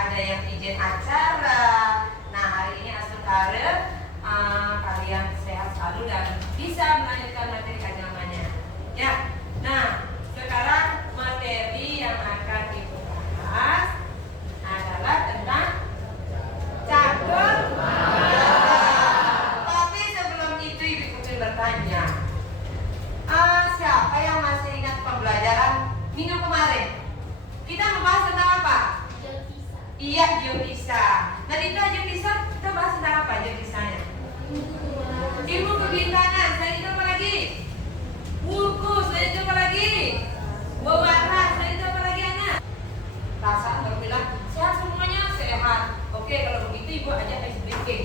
ada yang izin acara. Nah, hari ini Astur harap kalian sehat selalu dan bisa melanjutkan materi agamanya. Ya. Nah, sekarang materi yang akan Ibu bahas adalah tentang catur marga. Tapi sebelum itu Ibu ingin bertanya, siapa yang masih ingat pembelajaran minggu kemarin? Kita membahas tentang apa? Geofisa. Iya, geofisa. Nah, geofisa kita bahas tentang apa geofisanya? Ilmu kebintangan. Selain itu apa lagi? Buku. Selain itu apa lagi? Wewarna. Selain itu apa lagi, anak? Perasaan kalau bilang sehat semuanya sehat. Oke, kalau begitu Ibu ajak ice breaking.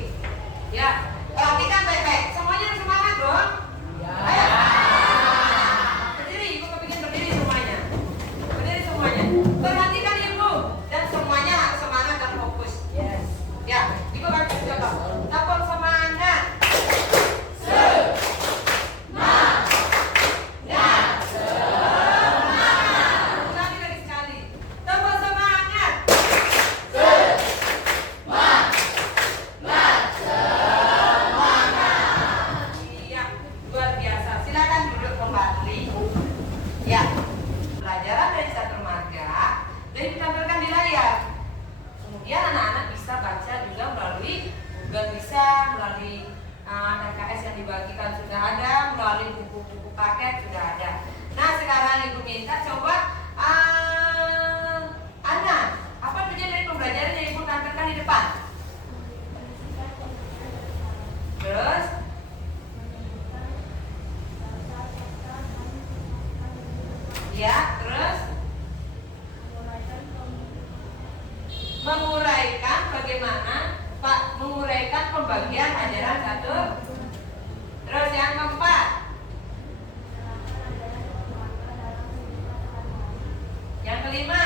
Ya, perhatikan baik-baik. Semuanya semangat dong. Ayo. Berdiri, Ibu kepingin berdiri semuanya. Berdiri semuanya. Perhatikan Ibu dan semuanya harus semangat dan fokus. Yes. Ya, Ibu akan coba. Tepuk semangat. RKS yang dibagikan sudah ada, melalui buku-buku paket sudah ada. Nah, sekarang Ibu minta coba Ana, apa tujuan dari pembelajaran yang Ibu tampilkan di depan? Terus ya, terus menguraikan bagaimana Pak menguraikan pembagian ajaran satu. Terus yang keempat, yang kelima,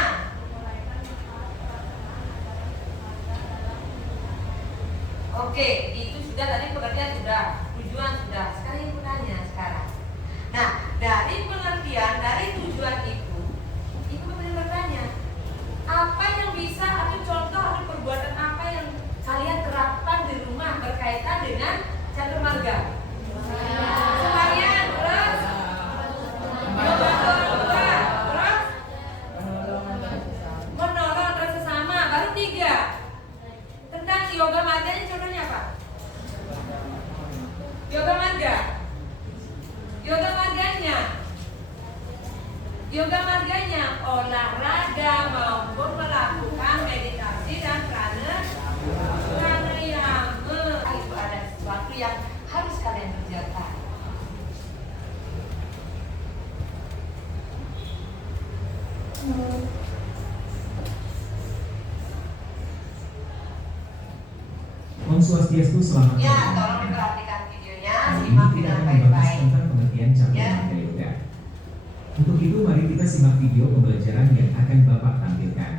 oke, itu sudah tadi pengertian sudah, tujuan sudah. Sekarang Ibu tanya sekarang. Nah, dari pengertian, dari tujuan Ibu boleh bertanya, apa yang bisa atau contoh atau perbuatan apa yang kalian terapkan di rumah berkaitan dengan catur marga? Sembahyang, terus terus menolong terus sesama. Baru 3. Tentang yoga marga ini contohnya apa? Yoga marga. Yoga marganya olahraga maupun melakukan meditasi dan pranayama. Itu ada sesuatu yang harus kalian kerjakan. Om Swastiastu, selamat Ya, datang. tolong diperhatikan videonya, Hari ini simak kita dengan akan membahas baik-baik. tentang pengertian catur Ya. marga yoga. Untuk itu, mari kita simak video pembelajaran yang akan Bapak tampilkan.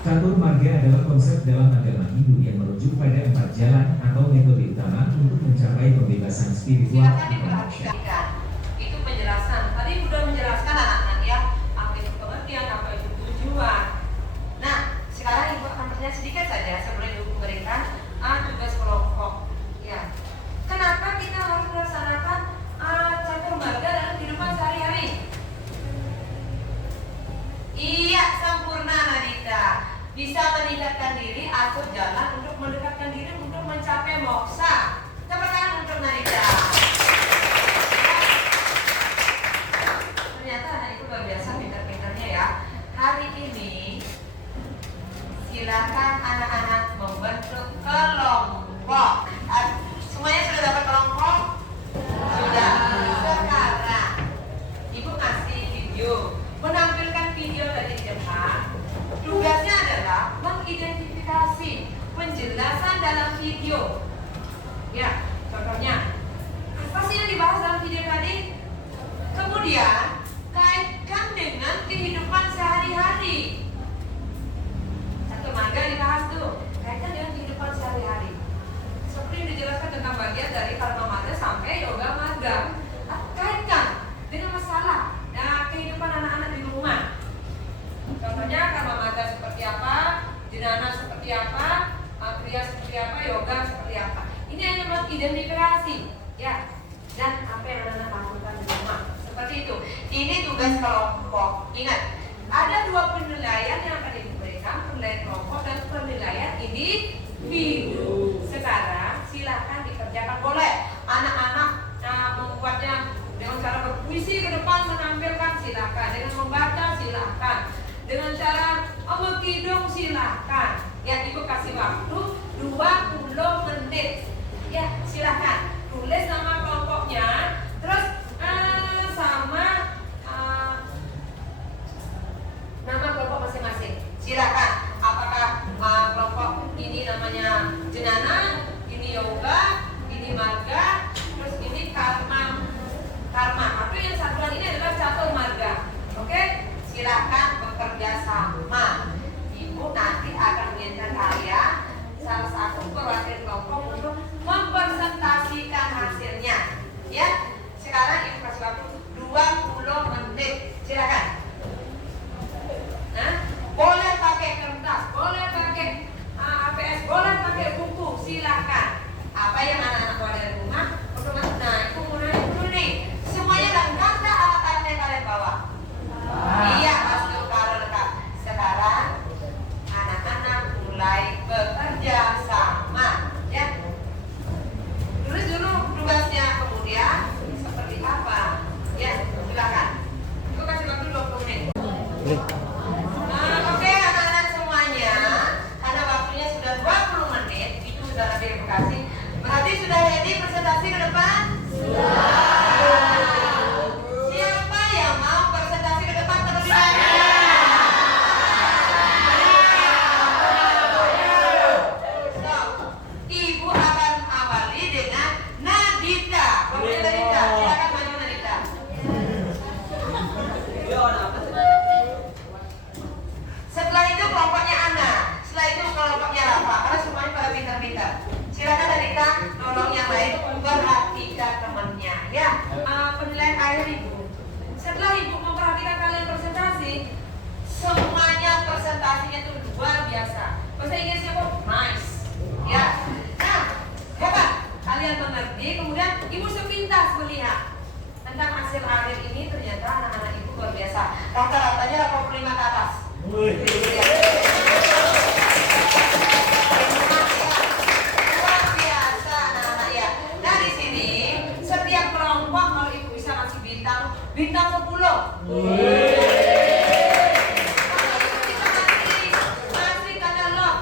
Catur marga adalah konsep dalam agama Hindu yang merujuk pada 4 jalan atau metode utama untuk mencapai pembebasan spiritual Silakan atau moksha. diperhatikan. Itu penjelasan. Tadi sudah menjelaskan anak-anak ya, apa itu pengertian, apa itu tujuan. Nah, sekarang Ibu akan bertanya sedikit saja sebelum Ibu berikan tugas kelompok. Ya, kenapa kita harus melaksanakan catur marga dalam kehidupan sehari-hari? Iya, sempurna Nadita. Bisa meningkatkan diri atau jalan untuk mendekatkan diri untuk mencapai moksha. Tepuk tangan untuk Nadita. Ternyata anak itu luar biasa pintar-pintarnya ya. Hari ini silakan anak-anak membentuk kelompok. Semuanya sudah dapat kelompok? Sudah. Sekarang Ibu kasih video, menampilkan video tadi di depan. Tugasnya adalah mengidentifikasi penjelasan dalam video. Ya, contohnya apa sih yang dibahas dalam video tadi? Kemudian kaitkan dengan kehidupan sehari-hari. Catur marga dibahas tuh, kaitkan dengan kehidupan sehari-hari. Seperti yang dijelaskan tentang bagian dari karma marga sampai yoga marga. Kaitkan dengan masalah kehidupan anak-anak di rumah. Contohnya karma marga seperti apa? seperti apa, kriya seperti apa, yoga seperti apa. Ini hanya mengidentifikasi, ya. Dan apa yang anak lakukan di rumah, seperti itu. Ini tugas kelompok. Ingat, ada 2 penilaian yang akan diberikan, penilaian kelompok dan penilaian individu. Sekarang silakan dikerjakan. Boleh anak-anak membuatnya dengan cara berpuisi ke depan, menampilkan, silakan. Dengan membaca, silakan. Dengan cara mengkidung, silakan. Ya, Ibu kasih waktu 20 menit. Ya, silakan. Tulis nama kelompoknya, terus sama nama kelompok masing-masing. Silakan. Apakah kelompok ini namanya Jenana, ini Yoga, ini Marga, terus ini Karma. Atau yang satuan ini adalah Catur Marga. Oke? Silakan bekerja sama. Ibu nanti akan menginginkan kalian salah satu perwakilan kelompok untuk mempresentasikan hasilnya. Ya, sekarang Ibu kasih waktu 20 menit. Silakan. Nah, boleh pakai kertas, boleh pakai APS, boleh pakai buku, silakan. Apa yang anak-anak bawa dari rumah? Nah, itu mulai dulu nih. Semuanya lengkap tak alat-alat yang kalian bawa? Iya, pasti kalau lengkap. Sekarang anak-anak mulai bekerja sama, ya. Tulis dulu tugasnya, kemudian seperti apa? Ya, silakan. Aku kasih waktu 20 menit. Oke, anak-anak semuanya, karena waktunya sudah 20 menit, itu sudah lebih edukasi. Berarti sudah ready presentasi ke depan? Siapa yang mau presentasi ke depan terlebih dahulu? Ibu akan awali dengan Nadita. Kemudian Nadita, silakan maju Nadita. Setelah itu kelompoknya Ana, setelah itu kelompoknya Rafa, karena semuanya pada pintar-pintar. Silakan Nadita, nolong yang lain, perhatikan temannya, ya. Penilaian akhir Ibu. Setelah Ibu memperhatikan kalian presentasi, semuanya presentasinya itu luar biasa. Bahasa Inggrisnya kok nice, ya. Nah, hebat. Kalian mengerti, kemudian Ibu sepintas melihat tentang hasil akhir ini. Ternyata anak-anak Ibu luar biasa. Rata-ratanya 85 ke atas. Luar biasa anak-anak ya. Nah, di sini setiap kelompok kalau Ibu bisa kasih bintang 10. Kalau Ibu bisa kasih tanda love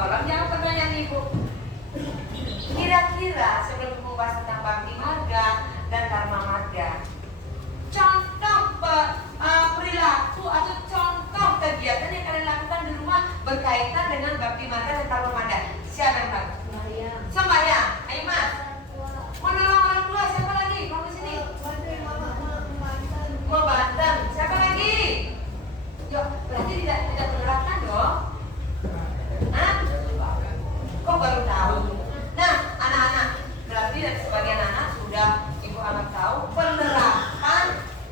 Tolong jawab pertanyaan Ibu. Kira-kira sebelum membahas tentang bakti marga dan karma marga, contoh perilaku atau contoh kegiatan yang kalian lakukan di rumah berkaitan dengan bakti marga dan karma marga. Siapa yang tahu? Sembahyang. Ayo Mas. Menolong orang tua. Siapa lagi? Mau ke sini. Mau Banten. Siapa lagi? Yuk, berarti tidak menerapkan dong. Hah? Kok baru tahu? Nah, anak-anak, berarti dari sebagian anak sudah ibu anak tahu penerapan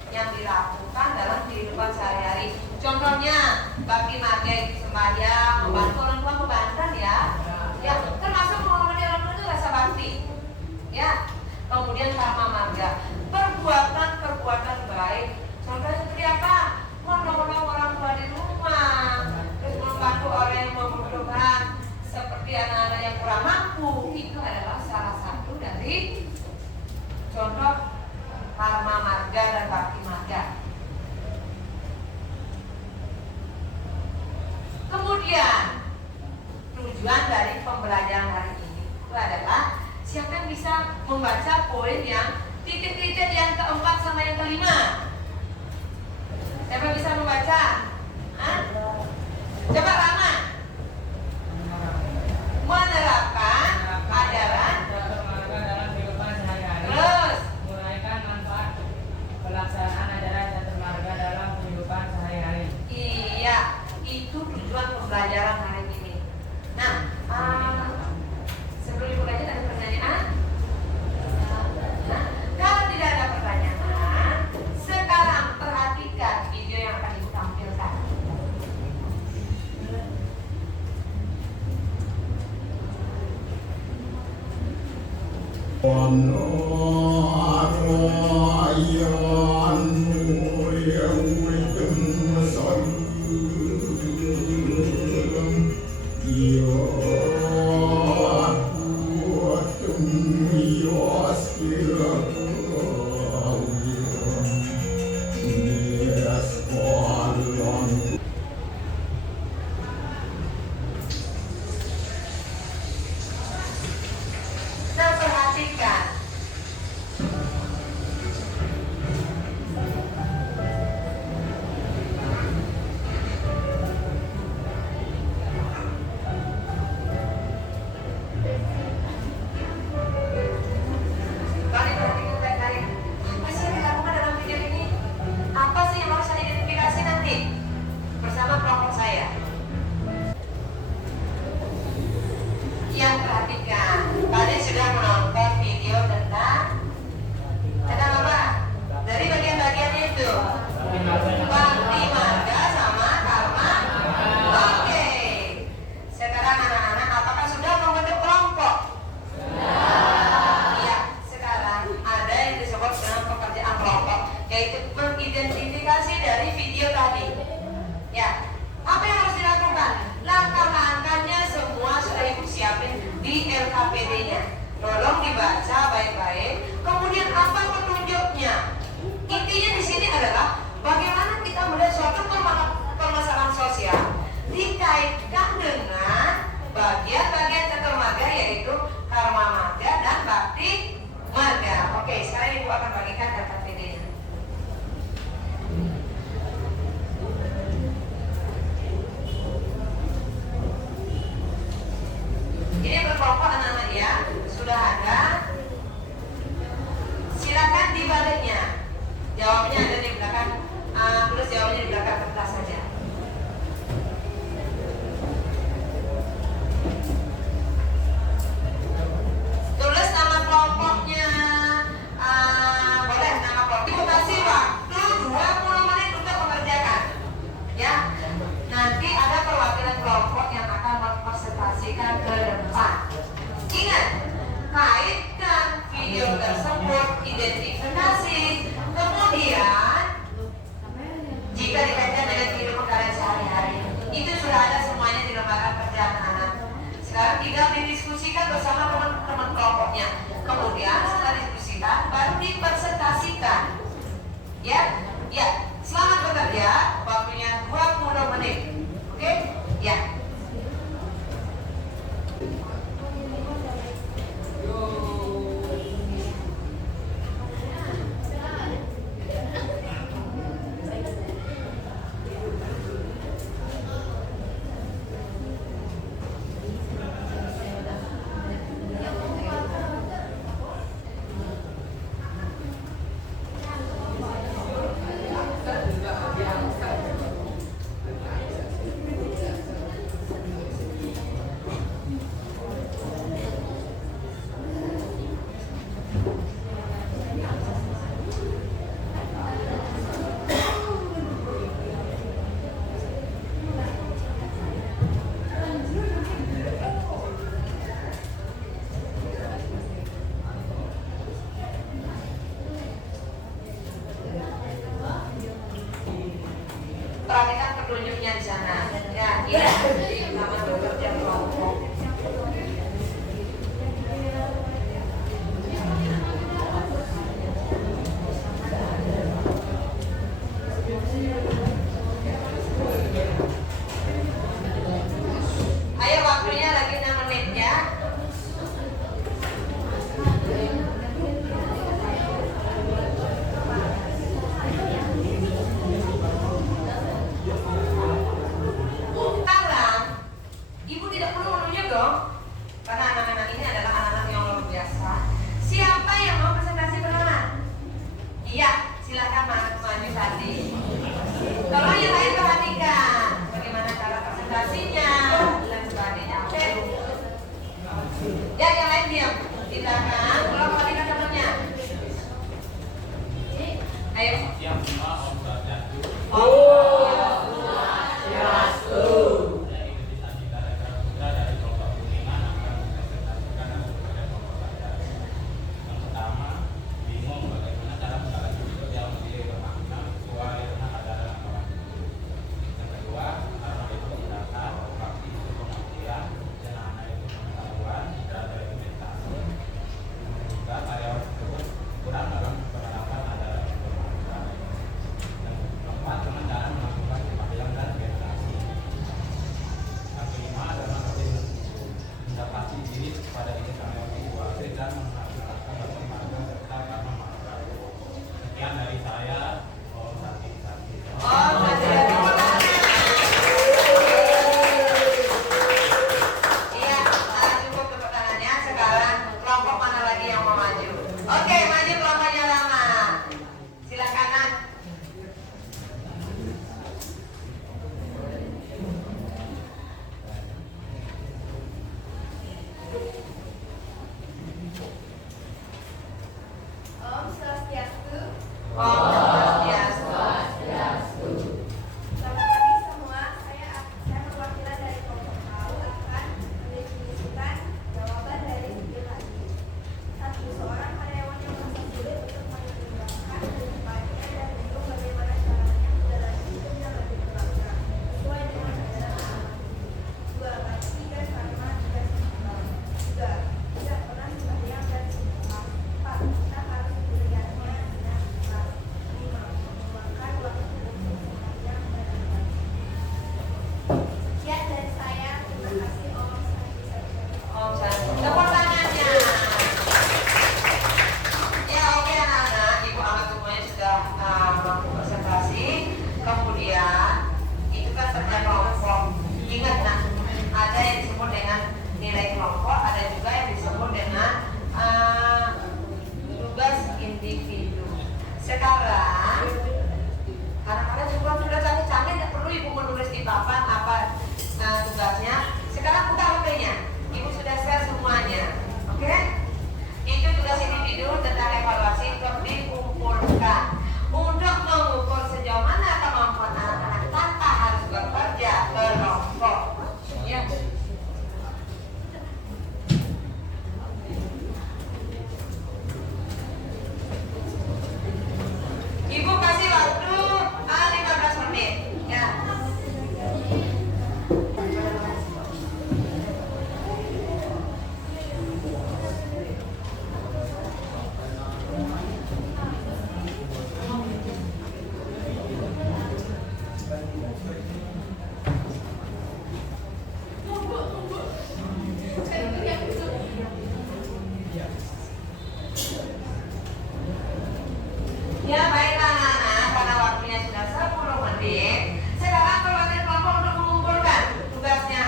yang dilakukan dalam kehidupan sehari-hari. Contohnya, bakti marga itu sembahyang, membantu orang tua membantu ya. Ya, termasuk menghormati orang tua itu rasa bakti. Ya. Kemudian karma marga, perbuatan baik. Contohnya seperti apa? Menolong orang tua di rumah, terus membantu orang yang membutuhkan, seperti anak-anak yang kurang mampu. Itu adalah salah satu dari contoh karma marga dan bakti marga. Kemudian tujuan dari pembelajaran hari ini itu adalah siapa yang bisa membaca poin yang titik-titik yang keempat sama yang kelima. Siapa bisa membaca? Hah? Coba Rama. Menerapkan ajaran dalam kehidupan sehari-hari. Terus Menguraikan manfaat pelaksanaan ajaran catur marga dalam kehidupan sehari-hari. iya, itu tujuan pembelajaran hari ini. Nah, sebelum dimulai ada pertanyaan? Nah, kalau tidak ada pertanyaan, sekarang perhatikan video yang akan Ibu tampilkan. Nah, perhatikan. Kalian perhatikan baik-baik. Apa sih yang dilakukan dalam video ini? Apa sih yang harus saya identifikasi nanti bersama kelompok saya? Yang perhatikan, kalian sudah menonton video tentang apa? Dari bagian-bagian itu, bakti marga sama karma. Oke. Sekarang anak-anak, apakah sudah membentuk kelompok? Iya. Sekarang ada yang disebut dengan pekerjaan kelompok, yaitu mengidentifikasi dari video tadi. Ya. Apa yang harus dilakukan? Langkah-langkahnya semua sudah Ibu siapin di LKPD-nya. Tolong dibaca baik-baik. Kemudian apa petunjuknya? Intinya di sini adalah bagaimana kita melihat suatu permasalahan sosial dikaitkan dengan bagian-bagian catur marga, yaitu karma marga dan bakti marga. Oke, sekarang Ibu akan bagikan LKPD-nya. Ini berkelompok anak-anak ya, sudah ada. Silakan dibaliknya. Jawabnya ada di belakang, tulis jawabnya di belakang kertas saja. Tulis nama kelompoknya, boleh nama kelompok. Ibu kasih waktu 20 menit untuk mengerjakan. Ya, nanti ada perwakilan kelompok yang akan mempresentasikan ke depan. Ingat, kaitkan video tersebut, identifikasi, kemudian jika dikaitkan dengan kehidupan kalian sehari-hari, itu sudah ada semuanya di lembaga kerjaan anak. Sekarang tinggal didiskusikan bersama teman-teman kelompoknya. Kemudian setelah diskusikan, baru dipresentasikan. Ya, ya. Selamat bekerja. Waktunya 20 menit. Oke? Ya. dong, karena anak-anak ini adalah anak-anak yang luar biasa. Siapa yang mau presentasi pertama? Iya, silakan maju tadi. Tolong yang lain perhatikan bagaimana cara presentasinya dan sebagainya. Oke? Ya, yang lain diam di belakang. Tolong perhatikan temannya. Ayo. Yang semua Om Swastiastu. Sekian dari saya. Iya, cukup tepuk tangannya. Sekarang kelompok mana lagi yang mau maju? Oke, maju kelompoknya Rama. Silakan Nak. Om Swastiastu. Om Swastiastu. Selamat pagi semua. Saya perwakilan dari kelompok KAU akan mendefinisikan jawaban dari video tadi. Satu, seorang karyawan yang merasa sulit untuk menyeimbangkan kehidupannya dan bingung bagaimana caranya menjalani hidup yang lebih berbangga sesuai dengan ajaran agama. Dua, pasti dan karma dan seimbang. Tiga, tidak pernah sembahyang dan seimbang. Empat, kita harus melihatnya dengan ikhlas. Lima, mengembangkan waktu untuk sembahyang dan ibadah. Sekian dari saya. Terima kasih Om Swastiastu. Om Swastiastu. Tepuk tangannya. Ya, oke anak-anak, ibu angkat semuanya sudah mampu presentasi. Kemudian itu kan kerja kelompok. Ingat nak, ada yang disebut dengan nilai kelompok, ada juga yang disebut dengan tugas individu. Sekarang kadang-kadang juga sudah canggih-canggih, tidak perlu ibu menulis di papan apa tugasnya. Sekarang buka HP-nya, ibu sudah share semuanya, oke? Itu tugas individu tentang evaluasi untuk dikumpulkan untuk mengukur sejauh mana kemampuan anak-anak tanpa harus bekerja kelompok. Ya. Ibu kasih waktu 15 menit. Ya. Ya, baiklah anak-anak, karena waktunya sudah 10 menit. Sekarang perwakilan kelompok untuk mengumpulkan tugasnya.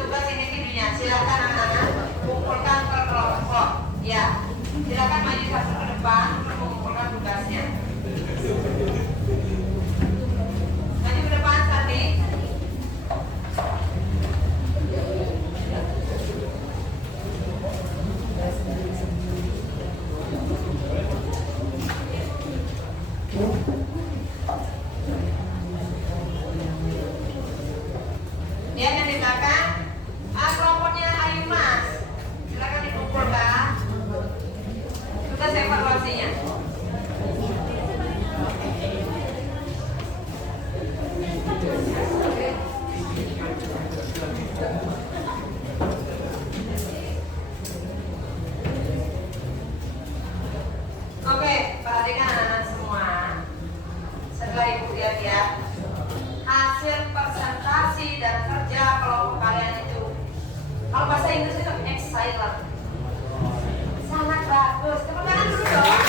Tugas individunya. Silakan anak-anak kumpulkan ke kelompok. Ya, silakan maju satu ke depan untuk mengumpulkan tugasnya. Maju ke depan, Sandi. Dia yang di belakang, kelompoknya Ayu Mas. Silakan dikumpulkan tugas evaluasinya. Oke, perhatikan anak-anak semua. Setelah ibu lihat-lihat hasil presentasi dan kerja kelompok kalian itu, kalau bahasa Inggris itu excellent, sangat bagus. Tepuk tangan dulu dong.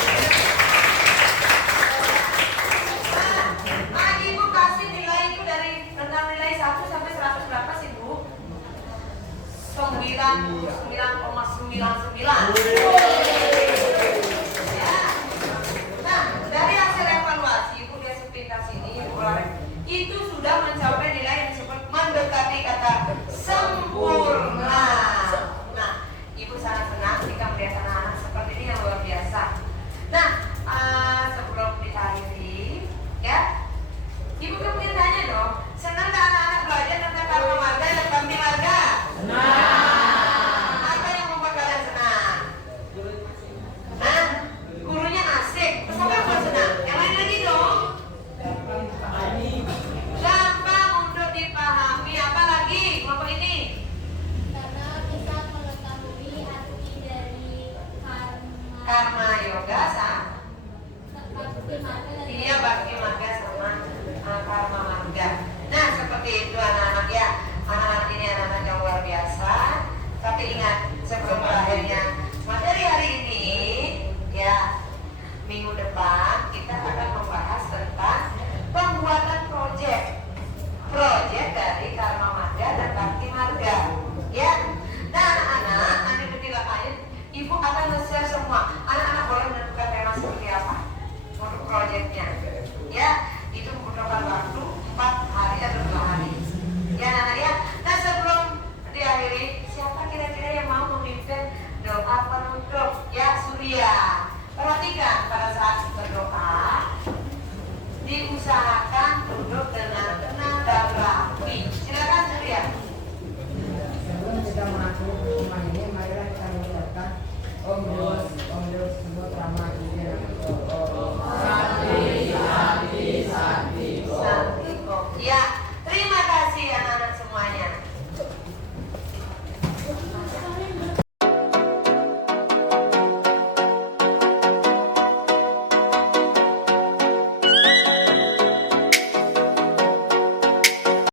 Ibu kasih nilai itu dari rentang nilai 1 sampai 100 berapa sih Bu? Ya. Nah, dari hasil evaluasi Ibu lihat sepintas ini itu sudah mencapai nilai yang disebut mendekati kata sempurna. Nah, Ibu sangat senang jika melihat anak-anak seperti ini yang luar biasa. Nah, sebelum diakhiri, ya, Ibu kemudian tanya dong, senang nggak anak-anak belajar tentang karma marga dan bakti marga? Apa yang membuat kalian senang? Nah, gurunya asik. Terus apa yang buat senang? Yang lain lagi dong. Gampang untuk dipahami. Apa lagi kelompok ini? Karena bisa mengetahui arti dari Karma yoga bakti marga dan iya bakti marga sama karma marga. Nah seperti itu anak-anak ya. Anak-anak ini anak-anak yang luar biasa. Tapi ingat sebelum berakhirnya materi hari ini ya, minggu depan kita akan membahas tentang pembuatan proyek dari karma marga dan bakti marga ya. Nah anak-anak nanti ketika kalian Ibu akan nge-share semua. Anak-anak boleh menentukan tema seperti apa untuk proyeknya ya. Itu membutuhkan waktu 4 hari atau 2 hari ya anak-anak ya. Nah sebelum diakhiri, siapa kira-kira yang mau memimpin doa penutup ya? Surya, perhatikan pada saat berdoa diusahakan duduk dengan tenang dan rapi. Silakan Surya. Sebelum kita mengakhiri rumah ini, marilah kita mengucapkan Om Dewa